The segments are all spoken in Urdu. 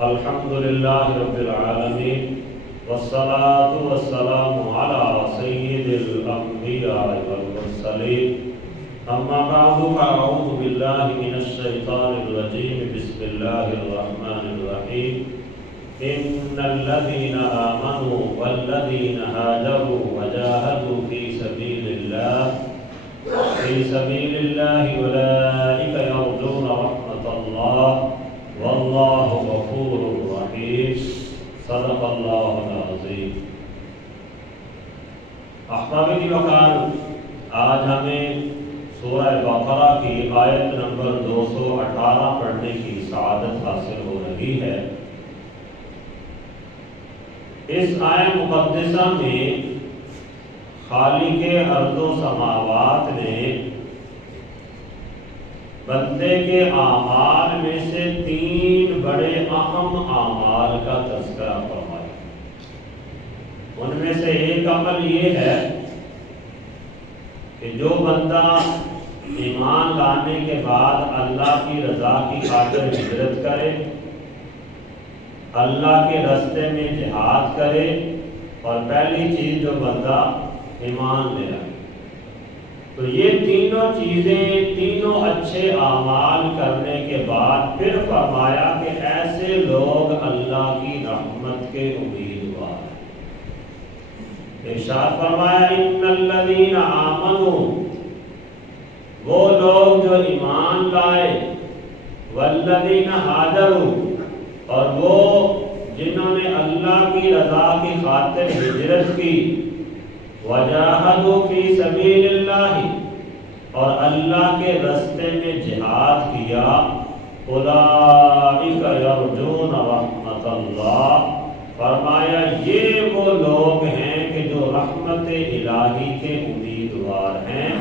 الحمد لله رب العالمين والصلاة والسلام على سيد الأنبياء والمرسلين أما بعد فأعوذ بالله من الشيطان الرجيم بسم الله الرحمن الرحيم إن الذين آمنوا والذين هاجروا وجاهدوا في سبيل الله أولئك يرجون رحمة الله والله غفور رحيم صدق الله العظيم۔ احباب کی وقار، آج ہمیں سورہ بقرہ کی آیت نمبر 218 پڑھنے کی سعادت حاصل ہو رہی ہے۔ اس آیت مقدسہ میں خالق ارض و سماوات نے بندے کے اعمال میں سے 3 بڑے اہم اعمال کا تذکرہ فرمایا۔ ان میں سے ایک عمل یہ ہے کہ جو بندہ ایمان لانے کے بعد اللہ کی رضا کی خاطر ہجرت کرے، اللہ کے راستے میں جہاد کرے، اور پہلی چیز جو بندہ ایمان لے آئے، تو یہ تینوں چیزیں، تینوں اچھے اعمال کرنے کے بعد پھر فرمایا کہ ایسے لوگ اللہ کی رحمت کے امیدوار ہیں۔ ارشاد فرمایا ان الذین آمنوا، وہ لوگ جو ایمان لائے، والذین ہاجروا، اور وہ جنہوں نے اللہ کی رضا کی خاطر ہجرت کی، وجاہدوا فی سبیل اللہ، اور اللہ کے راستے میں جہاد کیا، اولئک یرجون رحمت اللہ، فرمایا یہ وہ لوگ ہیں کہ جو رحمت الہی کے امیدوار ہیں،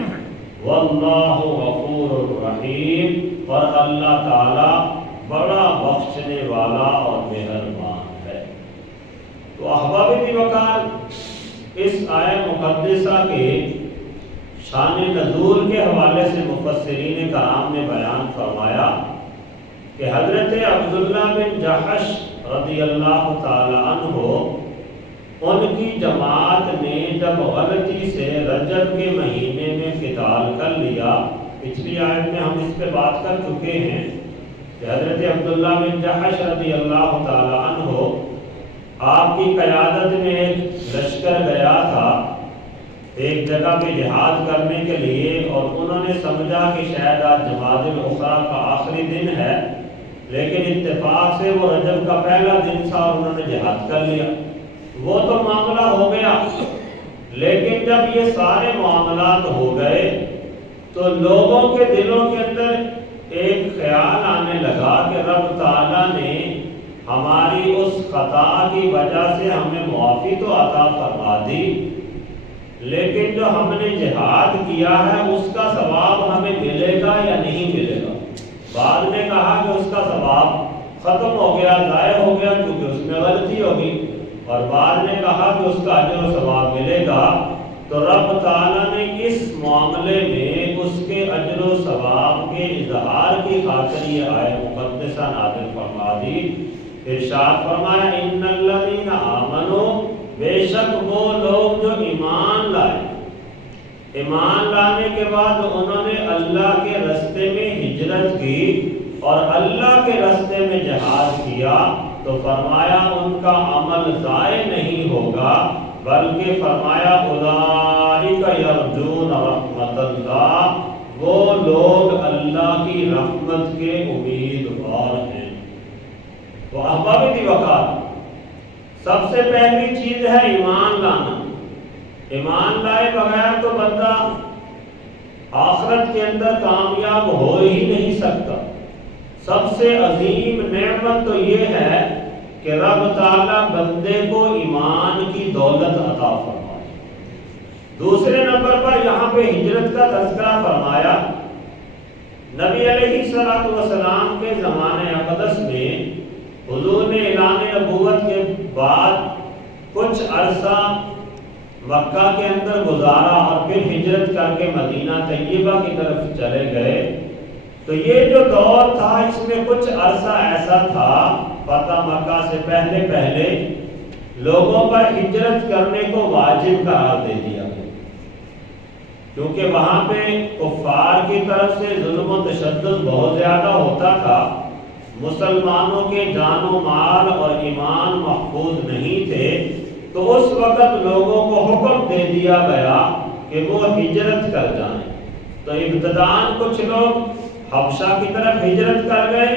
واللہ غفور رحیم، اور اللہ تعالی بڑا بخشنے والا اور مہربان ہے۔ تو احباب کی وقار، اس آیت مقدسہ کے شان نزول کے حوالے سے مفسرین کرام نے بیان فرمایا کہ حضرت عبداللہ بن جحش رضی اللہ تعالی عنہ، ان کی جماعت نے جب غلطی سے رجب کے مہینے میں قتال کر لیا، پچھلی آیت میں ہم اس پہ بات کر چکے ہیں کہ حضرت عبداللہ بن جحش رضی اللہ تعالی عنہ آپ کی قیادت میں ایک لشکر گیا تھا ایک جگہ پہ جہاد کرنے کے لیے، اور انہوں نے سمجھا کہ شاید آج جمادی الاخری کا آخری دن ہے، لیکن اتفاق سے وہ رجب کا پہلا دن تھا اور انہوں نے جہاد کر لیا۔ وہ تو معاملہ ہو گیا، لیکن جب یہ سارے معاملات ہو گئے تو لوگوں کے دلوں کے اندر ایک خیال آنے لگا کہ رب تعالیٰ نے ہماری اس خطا کی وجہ سے ہمیں معافی تو عطا فرما دی، لیکن جو ہم نے جہاد کیا ہے اس کا ثواب ہمیں ملے گا یا نہیں ملے گا؟ بعد نے کہا کہ اس کا ثواب ختم ہو گیا، ضائع ہو گیا، کیونکہ اس میں غلطی ہوگی، اور بعد نے کہا کہ اس کا اجر و ثواب ملے گا۔ تو رب تعالیٰ نے اس معاملے میں اس کے اجر و ثواب کے اظہار کی خاطر یہ آیت مقدسہ نازل فرما دی۔ ارشاد فرمایا ان الذین آمنوا، بے شک وہ لوگ جو ایمان لائے، ایمان لانے کے بعد انہوں نے اللہ کے راستے میں ہجرت کی اور اللہ کے راستے میں جہاد کیا، تو فرمایا ان کا عمل ضائع نہیں ہوگا، بلکہ فرمایا اولئک یرجون رحمت اللہ، وہ لوگ اللہ کی رحمت کے امیدوار ہیں۔ تو احباب کی وقار، سب سے پہلی چیز ہے ایمان لانا۔ ایمان لائے بغیر تو بندہ آخرت کے اندر کامیاب ہو ہی نہیں سکتا۔ سب سے عظیم نعمت تو یہ ہے کہ رب تعالیٰ بندے کو ایمان کی دولت عطا فرمائے۔ دوسرے نمبر پر یہاں پہ ہجرت کا تذکرہ فرمایا۔ نبی علیہ السلام کے زمانے اقدس میں حضور نے اعلان نبوت کے بعد کچھ عرصہ مکہ کے اندر گزارا اور پھر ہجرت کر کے مدینہ طیبہ کی طرف چلے گئے۔ تو یہ جو دور تھا اس میں کچھ عرصہ ایسا تھا فتح مکہ سے پہلے لوگوں پر ہجرت کرنے کو واجب قرار دے دیا گیا، کیونکہ وہاں پہ کفار کی طرف سے ظلم و تشدد بہت زیادہ ہوتا تھا، مسلمانوں کے جان و مال اور ایمان محفوظ نہیں تھے، تو اس وقت لوگوں کو حکم دے دیا گیا کہ وہ ہجرت کر جائیں۔ تو ابتداءً کچھ لوگ حبشہ کی طرف ہجرت کر گئے،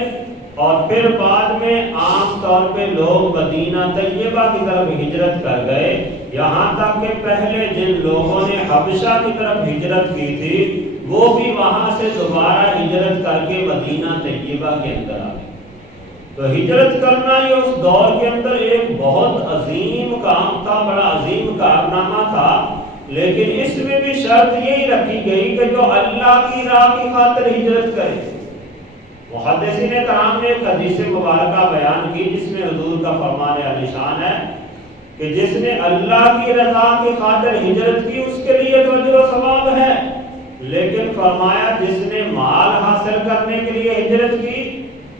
اور پھر بعد میں عام طور پہ لوگ مدینہ طیبہ کی طرف ہجرت کر گئے، یہاں تک کہ پہلے جن لوگوں نے حبشہ کی طرف ہجرت کی تھی وہ بھی وہاں سے دوبارہ ہجرت کر کے مدینہ طیبہ کے اندر آ گئے۔ تو ہجرت کرنا یہ اس دور کے اندر ایک بہت عظیم کام تھا، بڑا عظیم کارنامہ تھا، لیکن اس میں بھی شرط یہی رکھی گئی کہ جو اللہ کی راہ کی خاطر ہجرت کرے۔ محدثین کرام نے ایک حدیث مبارکہ بیان کی جس میں حضور کا فرمان عالیشان ہے کہ جس نے اللہ کی رضا کی خاطر ہجرت کی اس کے لیے تو اجر و ثواب ہے، لیکن فرمایا جس نے مال حاصل کرنے کے لیے ہجرت کی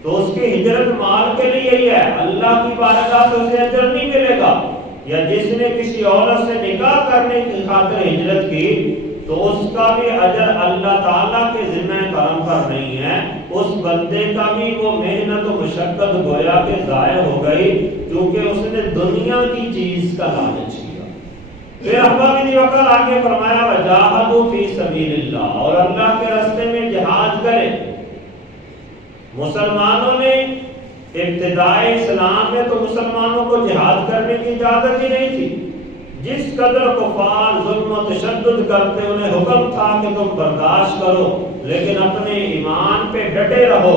تو اس کی ہجرت مال کے لیے ہی ہے، اللہ کی بارگاہ سے اسے اجر نہیں ملے گا۔ یا جس نے کسی عورت سے نکاح کرنے کی خاطر ہجرت کی تو اس کا بھی اجر اللہ تعالیٰ کے ذمہ کرم پر نہیں ہے، اس بندے کا بھی وہ محنت و مشقت گویا کہ ضائع ہو گئی، کیونکہ اس نے دنیا کی چیز کا لالچ کیا۔ پھر احباب وقت آگے فرمایا وجاہدوا فی سبیل اللہ، اور اللہ کے راستے میں جہاد کرے۔ مسلمانوں نے ابتدائے اسلام میں تو مسلمانوں کو جہاد کرنے کی اجازت ہی نہیں تھی، جس قدر کفار ظلم و تشدد کرتے انہیں حکم تھا کہ تم برداشت کرو لیکن اپنے ایمان پہ ڈٹے رہو۔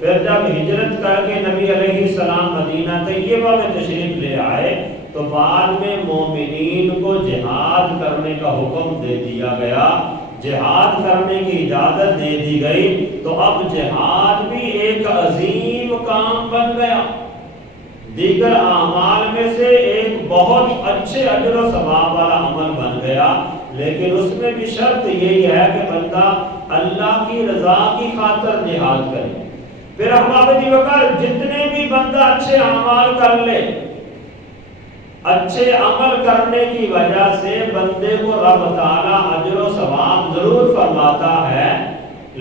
پھر جب ہجرت کر کے نبی علیہ السلام مدینہ طیبہ میں تشریف لے آئے تو بعد میں مومنین کو جہاد کرنے کا حکم دے دیا گیا، جہاد کرنے کی اجازت دے دی گئی، تو اب جہاد بھی ایک عظیم کام بن گیا، دیگر اعمال میں سے ایک بہت اچھے اجر و ثواب والا عمل بن گیا، لیکن اس میں بھی شرط یہی ہے کہ بندہ اللہ کی رضا کی خاطر جہاد کرے۔ پھر احباب وقت جتنے بھی بندہ اچھے اعمال کر لے، اچھے عمل کرنے کی وجہ سے بندے کو رب تعالیٰ اجر و ثواب ضرور فرماتا ہے،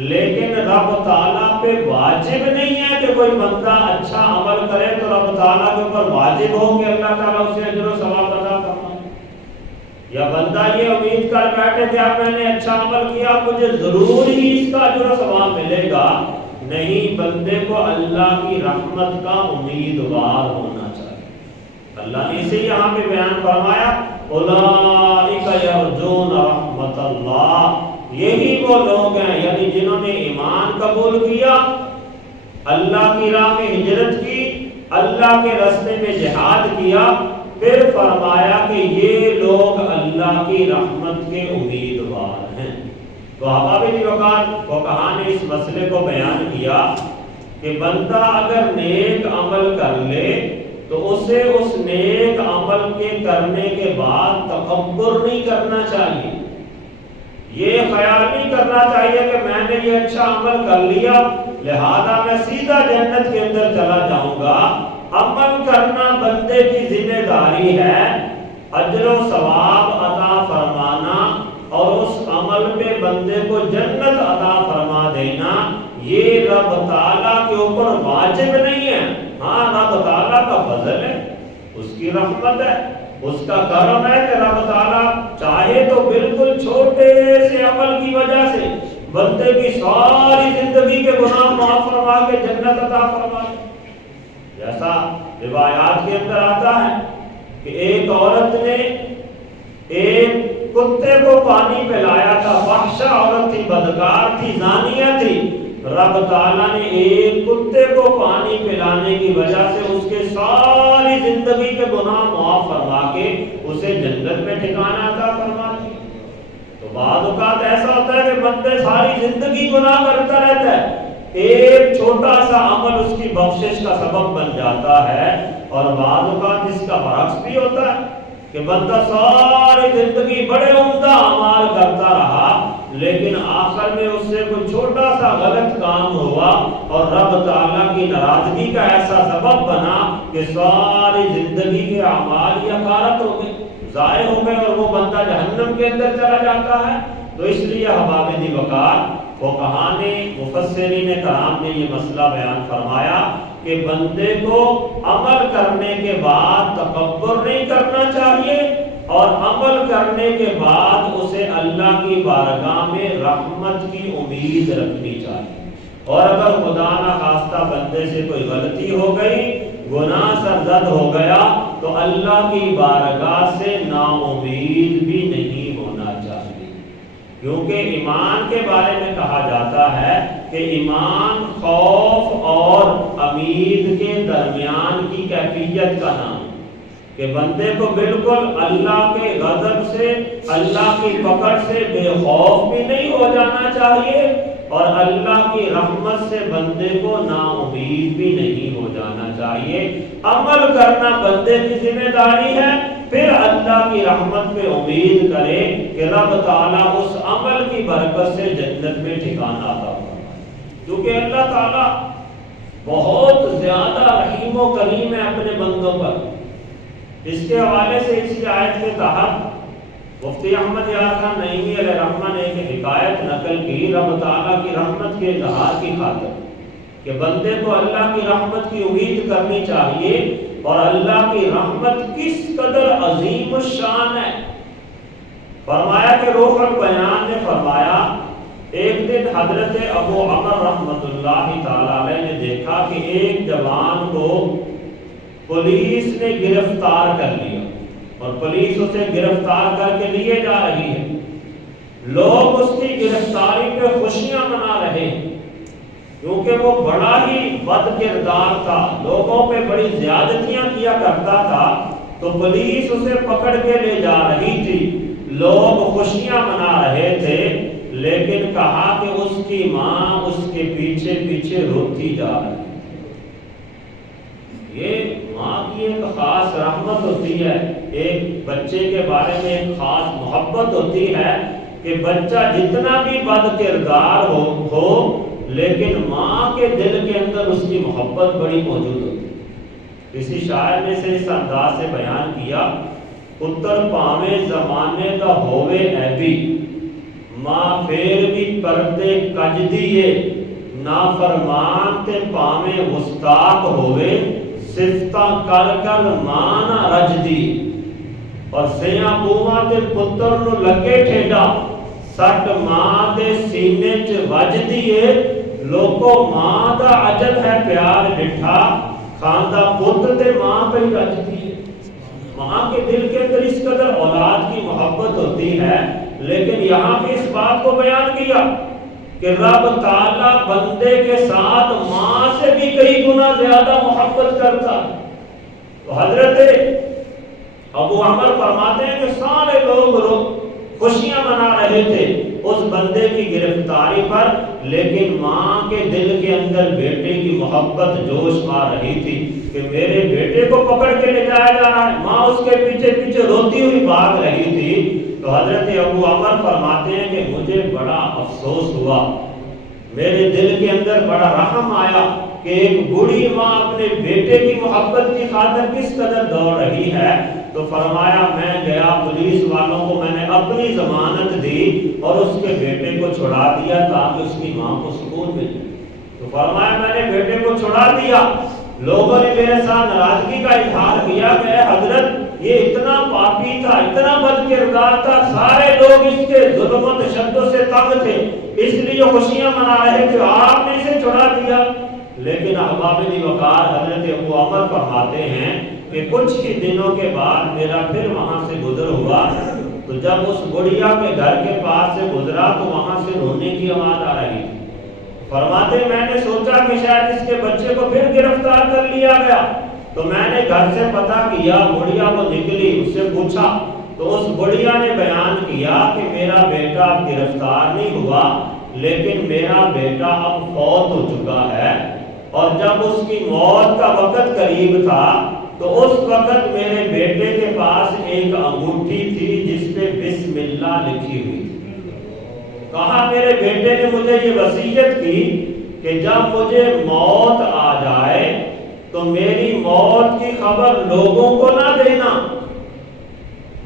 لیکن رب تعالیٰ پہ واجب نہیں ہے کہ کوئی بندہ اچھا عمل کرے تو رب تعالیٰ کے اوپر واجب ہو کہ اللہ تعالیٰ اسے اجر و ثواب عطا فرمائے، یا بندہ یہ امید کر بیٹھے کہ اب میں نے اچھا عمل کیا مجھے ضرور ہی اس کا اجر و ثواب ملے گا۔ نہیں، بندے کو اللہ کی رحمت کا امیدوار ہونا چاہیے۔ اللہ نے اسے یہاں پہ بیان فرمایا اولئک یرجون رحمت اللہ، یہی وہ لوگ ہیں یعنی جنہوں نے ایمان قبول کیا، اللہ کی راہ میں ہجرت کی، اللہ کے راستے میں جہاد کیا، پھر فرمایا کہ یہ لوگ اللہ کی رحمت کے امیدوار ہیں۔ تو احباب وقت فقہا نے اس مسئلے کو بیان کیا کہ بندہ اگر نیک عمل کر لے تو اسے اس نیک عمل کے کرنے کے بعد تکبر نہیں کرنا چاہیے، یہ خیال نہیں کرنا چاہیے کہ میں نے یہ اچھا عمل کر لیا لہذا میں سیدھا جنت کے اندر چلا جاؤں گا۔ عمل کرنا بندے کی ذمہ داری ہے، اجر و ثواب عطا فرمانا اور اس عمل پہ بندے کو جنت عطا فرما دینا یہ رب تعالیٰ کے اوپر واجب نہیں ہے۔ ہاں، رب تعالیٰ کا فضل ہے، اس کی رحمت ہے، اس کا کرم ہے کہ رب تعالیٰ چاہے تو بالکل چھوٹے سے عمل کی وجہ سے بندے کی ساری زندگی کے گناہ معاف فرما کے جنت عطا فرما دے۔ جیسا روایات کے اندر آتا ہے کہ ایک عورت نے ایک کتے کو پانی پلایا تھا، فحشہ عورت تھی، بدکار تھی، زانیہ تھی، رب تعالیٰ نے ایک کتے کو پانی پلانے کی وجہ سے اس کے ساری زندگی کے گناہ معاف فرما کے اسے جنت میں ٹھکانہ عطا فرما دیا۔ تو بعض اوقات ایسا ہوتا ہے کہ بندے ساری زندگی گناہ کرتا رہتا ہے، ایک چھوٹا سا عمل اس کی بخشش کا سبب بن جاتا ہے، اور بعض اوقات اس کا برعکس بھی ہوتا ہے کہ بندہ ساری زندگی بڑے عمدہ اعمال کرتا رہا لیکن آخر میں اس سے کوئی چھوٹا سا غلط کام ہوا اور رب تعالیٰ کی ناراضگی کا ایسا سبب بنا کہ ساری زندگی کے اعمال یا غارت ہو گئے، ضائع ہو گئے، اور وہ بندہ جہنم کے اندر چلا جاتا ہے۔ تو اس لیے احباب دی وقار فقہا نے، مفسرین کرام نے یہ مسئلہ بیان فرمایا کہ بندے کو عمل کرنے کے بعد تکبر نہیں کرنا چاہیے، اور عمل کرنے کے بعد اسے اللہ کی بارگاہ میں رحمت کی امید رکھنی چاہیے۔ اور اگر خدا نخواستہ بندے سے کوئی غلطی ہو گئی، گناہ سرزد ہو گیا، تو اللہ کی بارگاہ سے نا امید بھی نہیں ہونا چاہیے، کیونکہ ایمان کے بارے میں کہا جاتا ہے کہ ایمان خوف اور امید کے درمیان کی کیفیت کا نام، کہ بندے کو بالکل اللہ کے غضب سے، اللہ کی پکڑ سے بے خوف بھی نہیں ہو جانا چاہیے، اور اللہ کی رحمت سے بندے کو نا امید بھی نہیں ہو جانا چاہیے۔ عمل کرنا بندے کی ذمہ داری ہے، پھر اللہ کی رحمت پہ امید کرے کہ رب تعالیٰ اس عمل کی برکت سے جنت میں ٹھکانہ عطا فرمائے، کیونکہ اللہ تعالیٰ بہت زیادہ رحیم و کریم ہے اپنے بندوں پر۔ اس کے حوالے سے اسی آیت کے تحت مفتی احمد یار خان نعیمی علیہ رحمہ نے ایک حکایت نقل کی رب تعالیٰ کی رحمت کے اظہار کی خاطر، کہ بندے کو اللہ کی رحمت کی امید کرنی چاہیے، اور اللہ کی رحمت کس قدر عظیم الشان ہے۔ فرمایا کہ روح البیان نے فرمایا ایک دن حضرت ابو عمر رحمۃ اللہ تعالی علیہ نے دیکھا کہ ایک جوان کو پولیس نے گرفتار کر لیا، اور پولیس اسے گرفتار کر کے لیے جا رہی ہے۔ لوگ اس کی گرفتاری پہ خوشیاں منا رہے ہیں، کیونکہ وہ بڑا ہی بد کردار تھا، لوگوں پہ بڑی زیادتیاں کیا کرتا تھا، تو پولیس اسے پکڑ کے لے جا رہی تھی، لوگ خوشیاں منا رہے تھے، لیکن کہا کہ اس کی ماں اس کے پیچھے پیچھے روتی جا رہی ہے۔ یہ ماں کی ایک خاص رحمت ہوتی ہے، ایک بچے کے بارے میں ایک خاص محبت ہوتی ہے کہ بچہ جتنا بھی بد کردار ہو لیکن ماں کے دل کے اندر اس کی محبت بڑی موجود ہوتی ہے۔ کسی شاعر نے سے اس انداز سے بیان کیا، پتر پاویں زمانے دا ہووے ایبی، ماں پھر بھی پردے کج دیے، نافرمان تے پاویں گستاخ ہووے، صفتاں کر کر ماں نہ رج دی، اور سیاں بوواں تے پتر نو لگے ٹھیڈا، سٹ ماں دے سینے چ وج دیے، لوکو ماں دا عجب ہے پیار ڈٹھا، کھاندا پت تے ماں پہ رج دیے۔ ماں کے دل کے اندر اس قدر اولاد کی محبت ہوتی ہے، لیکن یہاں بھی اس بات کو بیان کیا کہ رب تعالیٰ بندے کے ساتھ ماں سے بھی کئی گنا زیادہ محبت کرتا ہے۔ تو حضرت ابو عمر فرماتے ہیں کہ سارے لوگ خوشیاں منا رہے تھے اس بندے کی گرفتاری پر، لیکن ماں کے دل کے اندر بیٹے کی محبت جوش آ رہی تھی کہ میرے بیٹے کو پکڑ کے لے جایا جا رہا ہے، ماں اس کے پیچھے پیچھے روتی ہوئی بھاگ رہی تھی۔ تو حضرت ابو عمر فرماتے ہیں کہ مجھے بڑا افسوس ہوا، میرے دل کے اندر بڑا رحم آیا کہ ایک بوڑھی ماں اپنے بیٹے کی محبت کی خاطر کس قدر دوڑ رہی ہے۔ تو فرمایا میں گیا، پولیس والوں کو میں نے اپنی ضمانت دی اور اس کے بیٹے کو چھڑا دیا تاکہ اس کی ماں کو سکون ملے۔ تو فرمایا میں نے بیٹے کو چھڑا دیا، لوگوں نے میرے ساتھ ناراضگی کا اظہار کیا کہ حضرت یہ اتنا پاپی تھا، اتنا بد کردار تھا، سارے لوگ اس کے ظلم و تشدد سے تنگ تھے، اس لیے خوشیاں منا رہے تھے، آپ نے اسے چھڑا دیا۔ لیکن احباب وقار حضرت ابو عمر فرماتے ہیں کہ کچھ ہی دنوں کے بعد میرا پھر وہاں سے گزر ہوا، تو جب اس بڑھیا کے گھر کے پاس سے گزرا تو وہاں سے رونے کی آواز آ رہی تھی۔ فرماتے میں نے سوچا کہ شاید اس کے بچے کو پھر گرفتار کر لیا گیا، تو میں نے گھر سے پتہ کیا، بڑھیا وہ نکلی، اس سے پوچھا تو اس بڑھیا نے بیان کیا کہ میرا بیٹا اب گرفتار نہیں ہوا، لیکن میرا بیٹا اب فوت ہو چکا ہے، اور جب اس کی موت کا وقت قریب تھا تو اس وقت میرے بیٹے کے پاس ایک انگوٹھی تھی جس پہ بسم اللہ لکھی ہوئی تھی۔ کہا میرے بیٹے نے مجھے یہ وصیت کی کہ جب مجھے موت آ جائے تو میری موت کی خبر لوگوں کو نہ دینا،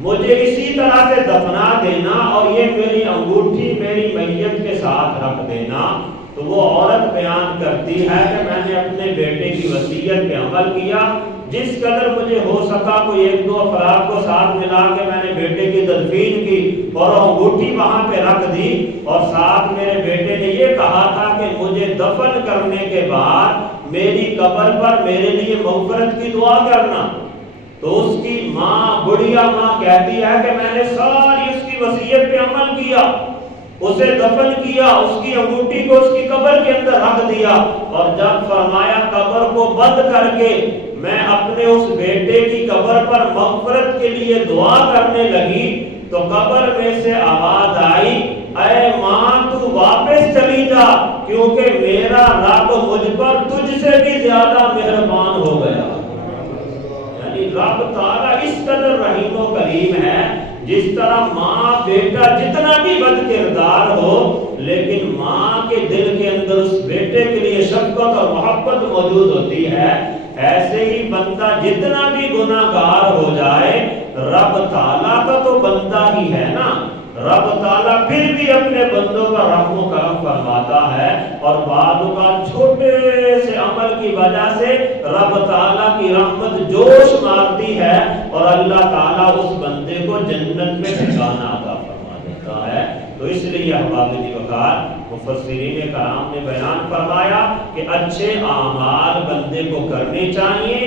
مجھے اسی طرح سے دفنا دینا اور یہ میری انگوٹھی میری میت کے ساتھ رکھ دینا۔ تو وہ عورت بیان کرتی ہے کہ میں نے اپنے بیٹے کی وصیت پہ عمل کیا، جس قدر مجھے ہو سکا کوئی ایک دو افراد کو ساتھ ملا کے میں نے بیٹے کی تدفین کی اور انگوٹھی وہاں پہ رکھ دی، اور ساتھ میرے بیٹے نے یہ کہا تھا کہ مجھے دفن کرنے کے بعد میری قبر پر میرے لیے مغفرت کی دعا کرنا۔ تو اس کی ماں، بڑھیا ماں کہتی ہے کہ میں نے ساری اس کی وصیت پہ عمل کیا، اسے دفن کیا، اس کی انگوٹھی کو اس کی قبر کے اندر رکھ دیا، اور جب فرمایا قبر کو بند کر کے میں اپنے اس بیٹے کی قبر پر مغفرت کے لیے دعا کرنے لگی تو قبر میں سے آواز آئی، اے ماں تو واپس چلی جا کیونکہ میرا رب مجھ پر تجھ سے بھی زیادہ مہربان ہو گیا۔ یعنی رب تعالیٰ اس قدر رحیم و کریم ہے، جس طرح ماں بیٹا جتنا بھی بد کردار ہو لیکن ماں کے دل کے اندر اس بیٹے کے لیے شفقت اور محبت موجود ہوتی ہے، ایسے ہی بندہ جتنا بھی گناہگار ہو جائے رب تعالیٰ کا تو بندہ ہی ہے نا، رب تعالیٰ پھر بھی اپنے بندوں پر رحم و کرم فرماتا ہے، اور بعض اوقات چھوٹے سے عمل کی وجہ سے رب تعالیٰ کی رحمت جوش مارتی ہے اور اللہ تعالیٰ اس بندے کو جنت میں ٹھکانہ عطا فرما دیتا ہے۔ تو اس لیے احباب وقار مفسرین کرام نے بیان فرمایا کہ اچھے اعمال بندے کو کرنے چاہیے،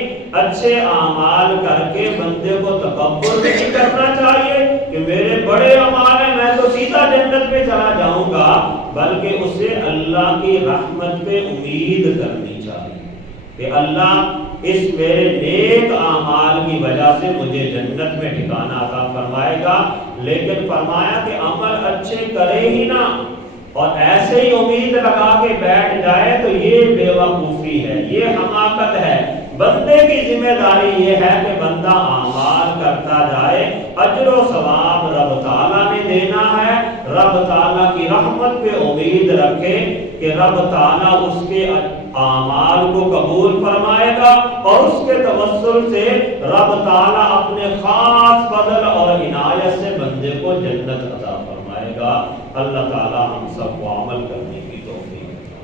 اچھے اعمال کر کے بندے کو تکبر نہیں کرنا چاہیے کہ میرے بڑے اعمال ہیں میں تو سیدھا جنت پہ چلا جاؤں گا، بلکہ اسے اللہ کی رحمت پہ امید کرنی چاہیے کہ اللہ اس میرے نیک اعمال کی وجہ سے مجھے جنت میں ٹھکانہ عطا فرمائے گا۔ لیکن فرمایا کہ عمل اچھے کرے ہی نہ اور ایسے ہی امید لگا کے بیٹھ جائے تو یہ بے وقوفی ہے، یہ حماقت ہے۔ بندے کی ذمہ داری یہ ہے کہ بندہ اعمال کرتا جائے، اجر و ثواب رب تعالیٰ نے دینا ہے، رب تعالیٰ کی رحمت پہ امید رکھے کہ رب تعالیٰ اس کے اعمال کو قبول فرمائے گا اور اس کے توسل سے رب تعالیٰ اپنے خاص فضل اور عنایت سے بندے کو جنت عطا فرمائے گا۔ اللہ تعالیٰ ہم سب کو عمل کرنے